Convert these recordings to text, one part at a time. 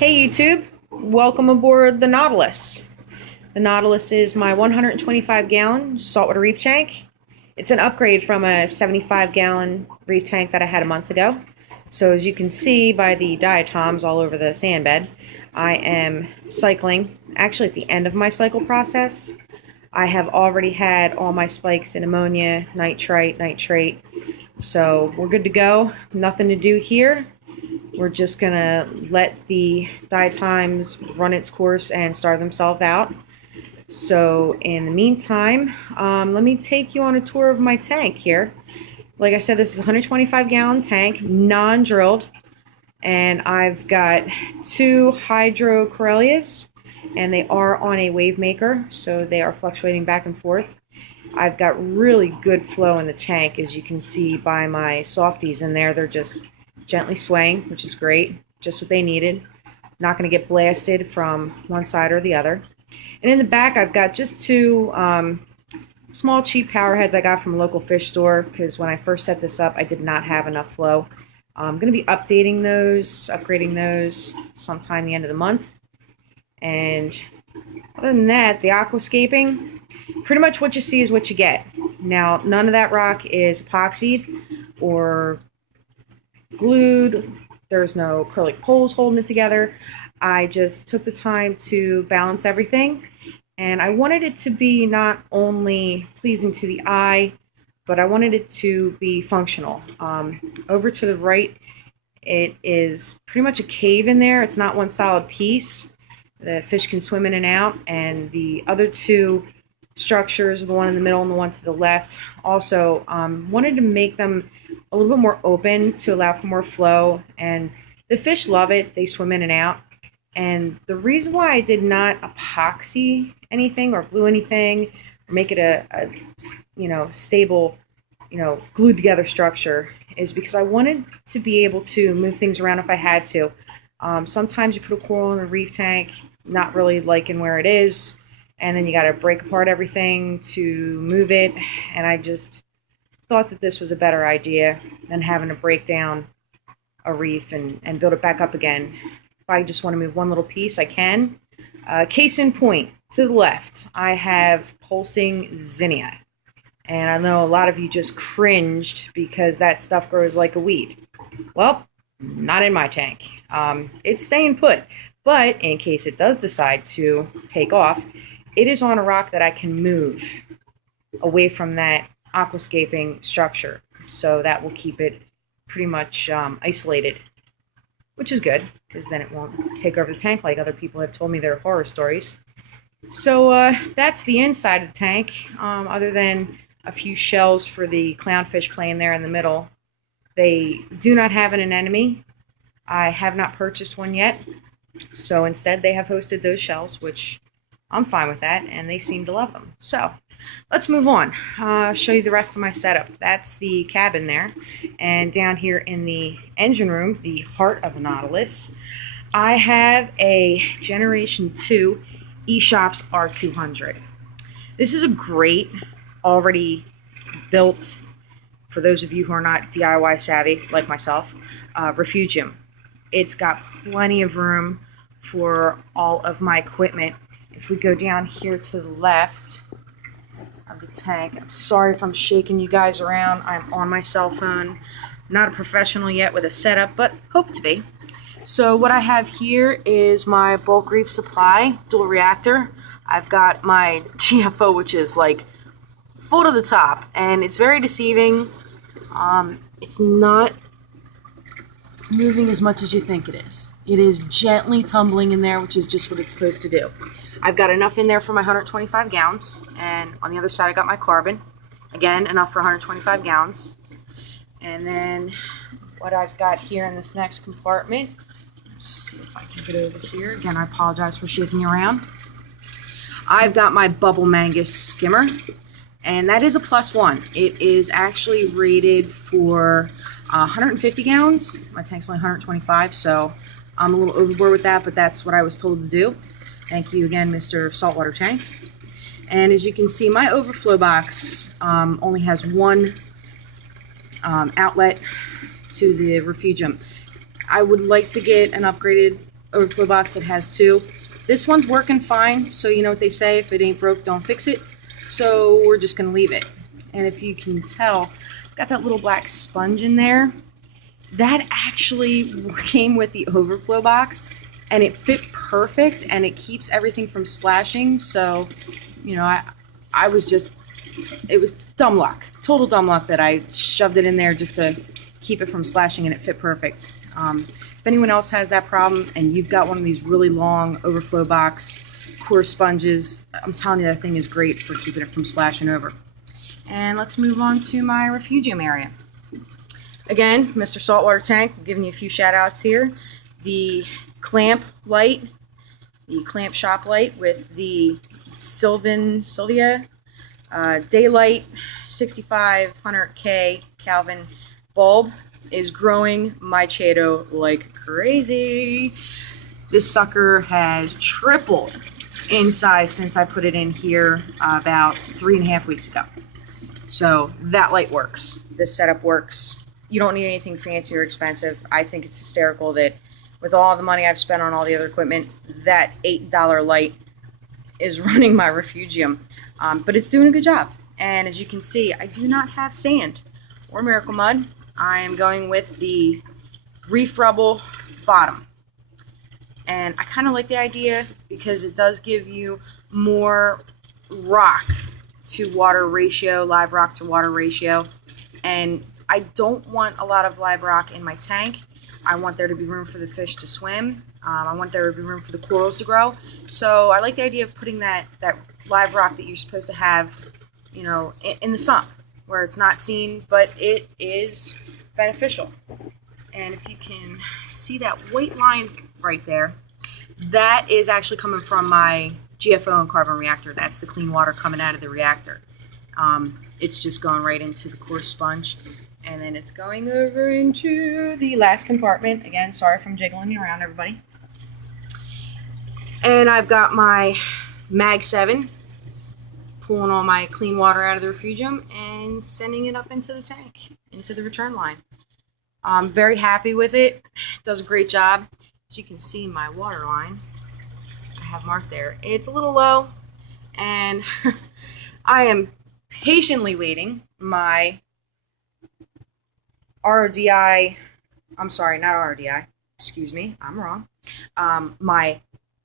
Hey YouTube, welcome aboard the Nautilus. The Nautilus is my 125 gallon saltwater reef tank. It's an upgrade from a 75 gallon reef tank that I had a month ago. So as you can see by the diatoms all over the sand bed, I am cycling, actually at the end of my cycle process. I have already had all my spikes in ammonia, nitrite, nitrate. So we're good to go, nothing to do here. We're just gonna let the diatoms run its course and starve themselves out. So in the meantime, let me take you on a tour of my tank here. Like I said, this is a 125 gallon tank, non-drilled, and I've got two hydrocorellias, and they are on a wave maker, so they are fluctuating back and forth. I've got really good flow in the tank, as you can see by my softies in there. They're just gently swaying, which is great, just what they needed. Not going to get blasted from one side or the other. And in the back, I've got just two small cheap power heads I got from a local fish store, because when I first set this up, I did not have enough flow. I'm going to be updating those, upgrading those sometime the end of the month. And other than that, the aquascaping, pretty much what you see is what you get. Now, none of that rock is epoxied or glued. There's no acrylic poles holding it together. I just took the time to balance everything, and I wanted it to be not only pleasing to the eye, but I wanted it to be functional. Over to the right, it is pretty much a cave in there. It's not one solid piece. The fish can swim in and out, and the other two structures, the one in the middle and the one to the left, also wanted to make them a little bit more open to allow for more flow, and the fish love it. They swim in and out. And the reason why I did not epoxy anything or glue anything or make it a stable, glued together structure is because I wanted to be able to move things around if I had to. Sometimes you put a coral in a reef tank, not really liking where it is, and then you got to break apart everything to move it, and I just thought that this was a better idea than having to break down a reef and build it back up again. If I just want to move one little piece, I can. Case in point, to the left, I have pulsing zinnia. And I know a lot of you just cringed because that stuff grows like a weed. Well, not in my tank. It's staying put. But in case it does decide to take off, it is on a rock that I can move away from that aquascaping structure. So that will keep it pretty much isolated, which is good, because then it won't take over the tank like other people have told me their horror stories. So that's the inside of the tank, other than a few shells for the clownfish playing there in the middle. They do not have an anemone. I have not purchased one yet, so instead they have hosted those shells, which I'm fine with that, and they seem to love them. So let's move on. Show you the rest of my setup. That's the cabin there. And down here in the engine room, the heart of the Nautilus, I have a Generation 2 eShops R200. This is a great, already built, for those of you who are not DIY savvy like myself, refugium. It's got plenty of room for all of my equipment. If we go down here to the left of the tank, I'm sorry if I'm shaking you guys around. I'm on my cell phone. Not a professional yet with a setup, but hope to be. So what I have here is my bulk reef supply dual reactor. I've got my GFO, which is like full to the top, and it's very deceiving. It's not moving as much as you think it is. It is gently tumbling in there, which is just what it's supposed to do. I've got enough in there for my 125 gallons, and on the other side I got my carbon. Again, enough for 125 gallons. And then what I've got here in this next compartment, let's see if I can get over here. Again, I apologize for shaking you around. I've got my Bubble Mangus skimmer, and that is a +1. It is actually rated for 150 gallons. My tank's only 125, so I'm a little overboard with that, but that's what I was told to do. Thank you again, Mr. Saltwater Tank. And as you can see, my overflow box only has one outlet to the refugium. I would like to get an upgraded overflow box that has two. This one's working fine, so you know what they say, if it ain't broke, don't fix it. So we're just gonna leave it. And if you can tell, I've got that little black sponge in there. That actually came with the overflow box, and it fit perfect, and it keeps everything from splashing. So, you know, I was just, it was dumb luck, total dumb luck that I shoved it in there just to keep it from splashing, and it fit perfect. If anyone else has that problem and you've got one of these really long overflow box core sponges, I'm telling you, that thing is great for keeping it from splashing over. And let's move on to my refugium area. Again, Mr. Saltwater Tank, I'm giving you a few shout outs here. The clamp light, the clamp shop light with the Sylvia daylight 6500K Kelvin bulb is growing my Chaeto like crazy. This sucker has tripled in size since I put it in here about 3.5 weeks ago. So that light works. This setup works. You don't need anything fancy or expensive. I think it's hysterical that with all the money I've spent on all the other equipment, that $8 light is running my refugium. But it's doing a good job. And as you can see, I do not have sand or miracle mud. I am going with the reef rubble bottom. And I kind of like the idea because it does give you more rock to water ratio, live rock to water ratio. And I don't want a lot of live rock in my tank. I want there to be room for the fish to swim. I want there to be room for the corals to grow. So I like the idea of putting that live rock that you're supposed to have, you know, in the sump where it's not seen, but it is beneficial. And if you can see that white line right there, that is actually coming from my GFO and carbon reactor. That's the clean water coming out of the reactor. It's just going right into the core sponge, and then it's going over into the last compartment. Again, sorry if I'm jiggling you around, everybody. And I've got my Mag 7 pulling all my clean water out of the refugium and sending it up into the tank, into the return line. I'm very happy with it. It does a great job. As you can see, my water line, I have marked there. It's a little low, and I am patiently waiting my RODI, I'm sorry, not RODI, excuse me, I'm wrong, my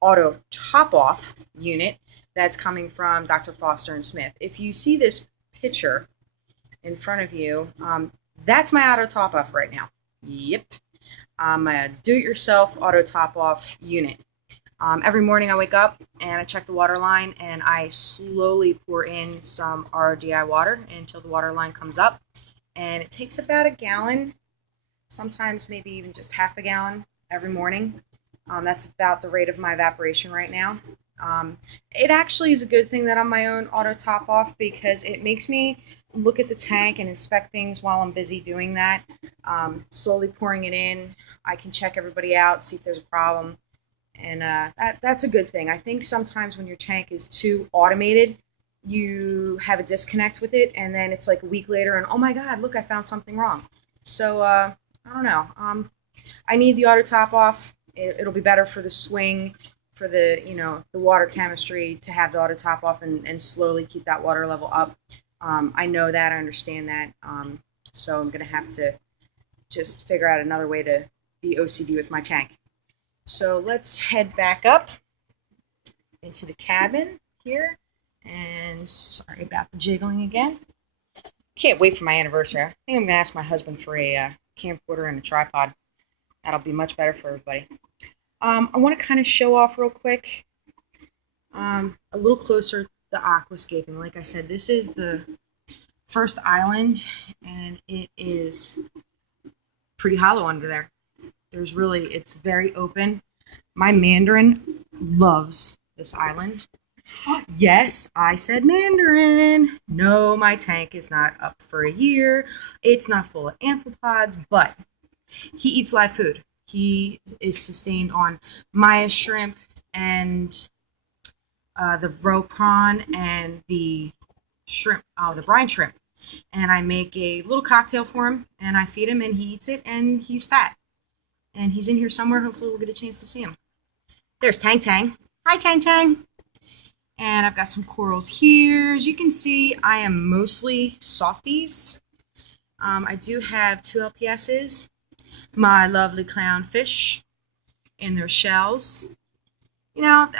auto top-off unit that's coming from Dr. Foster and Smith. If you see this picture in front of you, that's my auto top-off right now. Yep. A do-it-yourself auto top-off unit. Every morning I wake up and I check the water line and I slowly pour in some RODI water until the water line comes up. And it takes about a gallon, sometimes maybe even just half a gallon every morning. That's about the rate of my evaporation right now. It actually is a good thing that I'm my own auto top off because it makes me look at the tank and inspect things while I'm busy doing that. Slowly pouring it in, I can check everybody out, see if there's a problem. And that's a good thing. I think sometimes when your tank is too automated, you have a disconnect with it, and then it's like a week later, and oh my God, look, I found something wrong. So I don't know. I need the auto top off. It'll be better for the swing, for the the water chemistry to have the auto top off and slowly keep that water level up. I know that, I understand that. So I'm gonna have to just figure out another way to be OCD with my tank. So let's head back up into the cabin here. And sorry about the jiggling again. Can't wait for my anniversary. I think I'm going to ask my husband for a camcorder and a tripod. That'll be much better for everybody. I want to kind of show off real quick, a little closer, the aquascaping. Like I said, this is the first island, and it is pretty hollow under there. It's very open. My Mandarin loves this island. Yes, I said Mandarin. No, my tank is not up for a year. It's not full of amphipods, but he eats live food. He is sustained on Maya shrimp and the roe prawn and the shrimp, the brine shrimp. And I make a little cocktail for him, and I feed him, and he eats it, and he's fat. And he's in here somewhere. Hopefully we'll get a chance to see him. There's Tang Tang. Hi, Tang Tang. And I've got some corals here. As you can see, I am mostly softies. I do have 2 LPSs, my lovely clownfish in their shells. You know,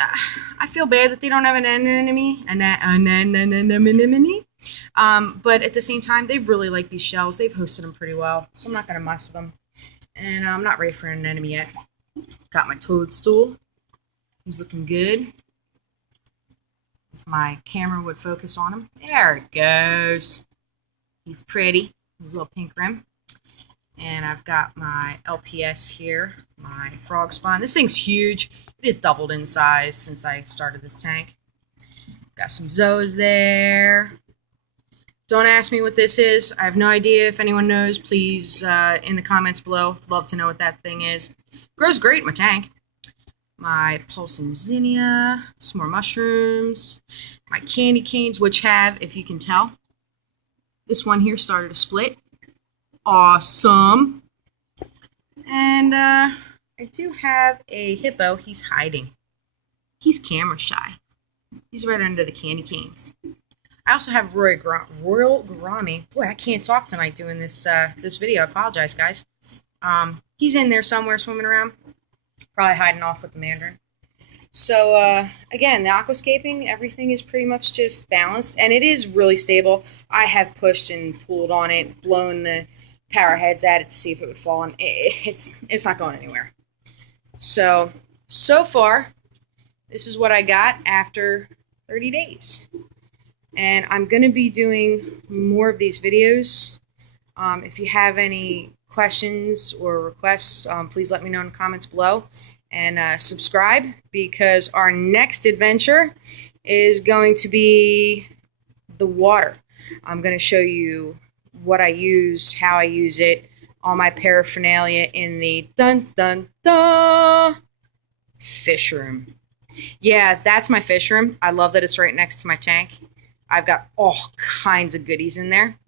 I feel bad that they don't have an anemone, but at the same time, they really like these shells. They've hosted them pretty well, so I'm not going to mess with them. And I'm not ready for an anemone yet. Got my toadstool. He's looking good. If my camera would focus on him. There it goes. He's pretty. His little pink rim. And I've got my LPS here, my frog spawn. This thing's huge. It has doubled in size since I started this tank. Got some zoas there. Don't ask me what this is. I have no idea. If anyone knows, please in the comments below. Love to know what that thing is. Grows great in my tank. My pulsing zinnia, some more mushrooms, my candy canes, which have, if you can tell, this one here started to split. Awesome. And I do have a hippo. He's hiding. He's camera shy. He's right under the candy canes. I also have Royal Gourami. Boy, I can't talk tonight doing this this video. I apologize, guys. He's in there somewhere swimming around. Probably hiding off with the mandarin. So, again, the aquascaping, everything is pretty much just balanced. And it is really stable. I have pushed and pulled on it, blown the power heads at it to see if it would fall. And it's not going anywhere. So far, this is what I got after 30 days. And I'm going to be doing more of these videos. If you have any questions or requests, please let me know in the comments below. And subscribe, because our next adventure is going to be the water. I'm going to show you what I use, how I use it, all my paraphernalia in the fish room. Yeah, that's my fish room. I love that it's right next to my tank. I've got all kinds of goodies in there.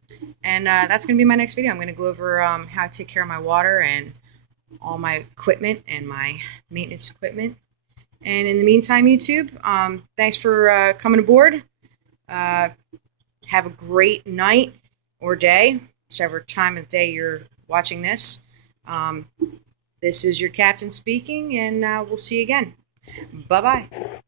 And that's going to be my next video. I'm going to go over how I take care of my water and all my equipment and my maintenance equipment. And in the meantime, YouTube, thanks for coming aboard. Have a great night or day, whichever time of day you're watching this. This is your captain speaking, and we'll see you again. Bye-bye.